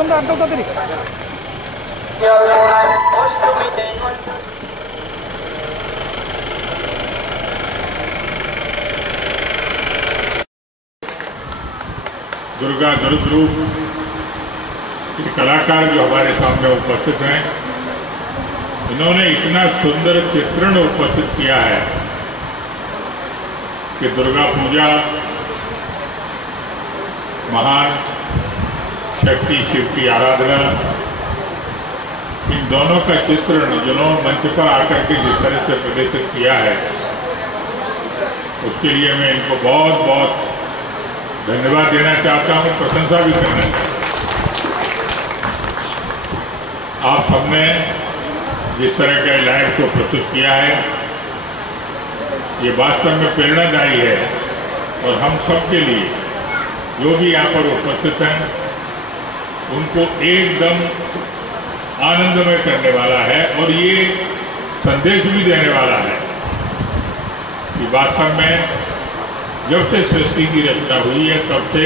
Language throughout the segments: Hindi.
তোমরা আনটাও তাড়াতাড়ি। दुर्गा दुर्ग रूप के कलाकार जो हमारे सामने उपस्थित हैं, इन्होंने इतना सुंदर चित्रण उपस्थित किया है कि दुर्गा पूजा महान शक्ति शिव की आराधना, इन दोनों का चित्रण जिन्होंने मंच पर आकर के जिस तरह से प्रदर्शित किया है, उसके लिए मैं इनको बहुत बहुत धन्यवाद देना चाहता हूं, प्रशंसा भी करना चाहता हूं। आप सबने जिस तरह का लाइव को प्रस्तुत किया है, ये वास्तव में प्रेरणादायी है और हम सब के लिए जो भी यहाँ पर उपस्थित हैं उनको एकदम आनंदमय करने वाला है और ये संदेश भी देने वाला है कि वास्तव में जब से सृष्टि की रचना हुई है तब से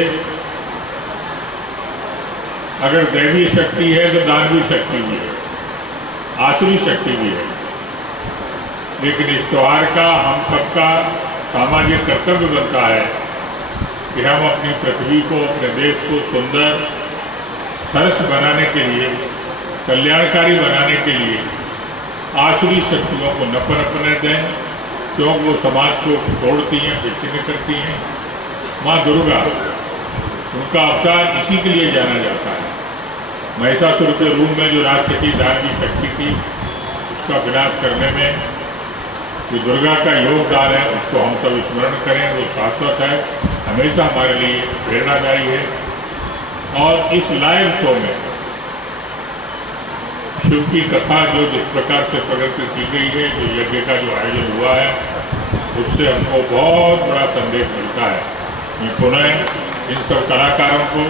अगर दैवीय शक्ति है तो दानवीय शक्ति भी है, आसुरी शक्ति भी है। लेकिन इस त्योहार का हम सबका सामाजिक कर्तव्य बनता है कि हम अपनी पृथ्वी को, अपने देश को सुंदर सरस बनाने के लिए, कल्याणकारी बनाने के लिए आसुरी शक्तियों को न पनपने दें, क्योंकि वो समाज को तोड़ती हैं, विच्छिन्न करती हैं। माँ दुर्गा, उनका अवतार इसी के लिए जाना जाता है। महिषासुर के रूप में जो राक्षसी दानवीय शक्ति थी, उसका विनाश करने में जो दुर्गा का योगदान है उसको हम सब स्मरण करें। वो शाश्वत है, हमेशा हमारे लिए प्रेरणादायी है। और इस लाइव शो में शिव की कथा जो जिस प्रकार से प्रकट की गई है, जो यज्ञ का जो आयोजन हुआ है, उससे हमको बहुत बड़ा संदेश मिलता है। मैं पुनः इन सब कलाकारों को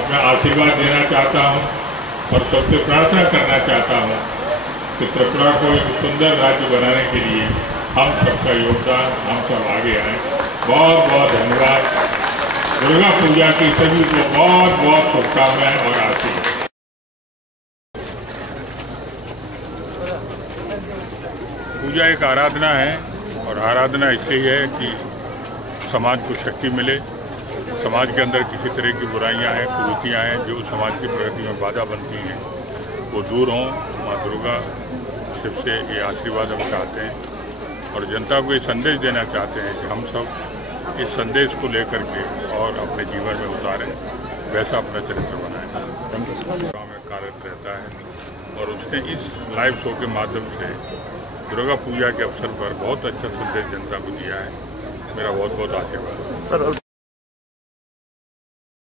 अपना आशीर्वाद देना चाहता हूं और सबसे प्रार्थना करना चाहता हूं कि त्रिपुरा को एक सुंदर राज्य बनाने के लिए हम सबका योगदान, हम सब आगे आए। बहुत बहुत धन्यवाद। दुर्गा पूजा की सभी को बहुत बहुत शुभकामनाएं और आशीर्वाद। पूजा एक आराधना है और आराधना इसलिए है कि समाज को शक्ति मिले, समाज के अंदर किसी तरह की बुराइयां हैं, कुरीतियां हैं जो समाज की प्रगति में बाधा बनती हैं, वो दूर हों। माँ दुर्गा शिव से ये आशीर्वाद हम चाहते हैं और जनता को ये संदेश देना चाहते हैं कि हम सब इस संदेश को लेकर के और अपने जीवन में उतारें, वैसा अपना चरित्र बनाएं। में कार्यरत रहता है और उसने इस लाइव शो के माध्यम से दुर्गा पूजा के अवसर पर बहुत अच्छा संदेश जनता को दिया है। मेरा बहुत बहुत आशीर्वाद।